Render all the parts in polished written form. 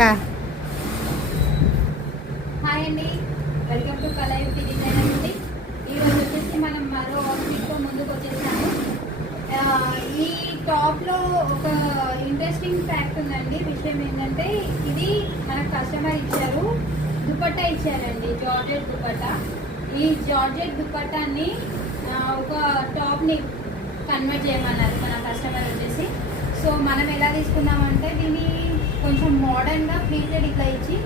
అక్క. హాయ్ అండి, welcome to కళాయుక్తి design అండి. ఈరోజు వచ్చేసి మనం మరో అవుట్ఫిట్తో ముందుకు వచ్చేసాము. ఈ టాప్లో ఒక ఇంట్రెస్టింగ్ ఫ్యాక్ట్ ఉందండి. విషయం ఏంటంటే ఇది మనకు కస్టమర్ ఇచ్చారు, దుపట్టా ఇచ్చారండి, జార్జెట్ దుపట్టా. ఈ జార్జెట్ దుపట్టాని ఒక టాప్ని కన్వర్ట్ చేయమన్నారు మన కస్టమర్ వచ్చేసి. సో మనం ఎలా తీసుకున్నామంటే దీన్ని కొంచెం మోడర్న్గా ప్రింటెడ్ ఇట్లా ఇచ్చి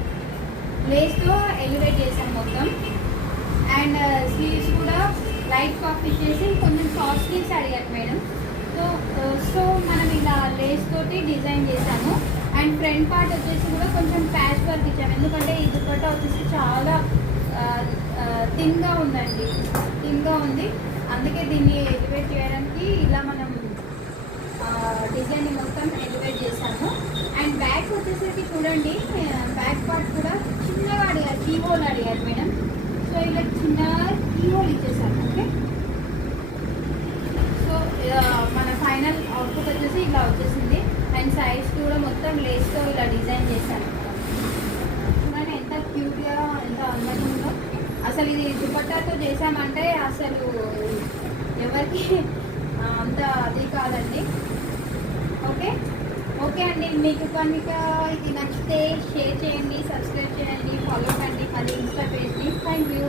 లేస్తో ఎలివేట్ చేసాం మొత్తం. అండ్ స్లీవ్స్ కూడా లైట్ కాఫ్ ఇచ్చేసి కొంచెం షార్ట్ స్లీవ్స్ అడిగారు మేడం. సో మనం ఇలా లేస్ తోటి డిజైన్ చేసాము. అండ్ ఫ్రంట్ పార్ట్ వచ్చేసి కూడా కొంచెం ప్యాచ్ వర్క్ ఇచ్చాము, ఎందుకంటే ఈ దుపట్టా వచ్చేసి చాలా థిన్గా ఉందండి, థిన్గా ఉంది. అందుకే దీన్ని ఎలివేట్ చేయడానికి ఇలా మనం డిజైన్ మొత్తం ఎలివేట్ చేశాము. అండ్ బ్యాక్ వచ్చేసరికి చూడండి, బ్యాక్ పార్ట్ కూడా చిన్నగా అడిగారు, కీ హోల్ అడిగారు మేడం. సో ఇలా చిన్న కీ హోల్ ఇచ్చేసాము. ఓకే, సో మన ఫైనల్ అవుట్పుట్ వచ్చేసి ఇలా వచ్చేసింది. అండ్ సైడ్స్ కూడా మొత్తం లేస్తో ఇలా డిజైన్ చేశాను. చూడండి ఎంత క్యూట్గా, ఎంత అందంగా ఉందో. అసలు ఇది దుపట్టాతో చేసామంటే అసలు ఎవరికి అంత అది కాదండి. ఓకే ఓకే అండి, మీకు కనుక ఇది నచ్చితే షేర్ చేయండి, సబ్స్క్రైబ్ చేయండి, ఫాలో కండి మళ్ళీ ఇన్స్టా పేజ్ని. Thank you.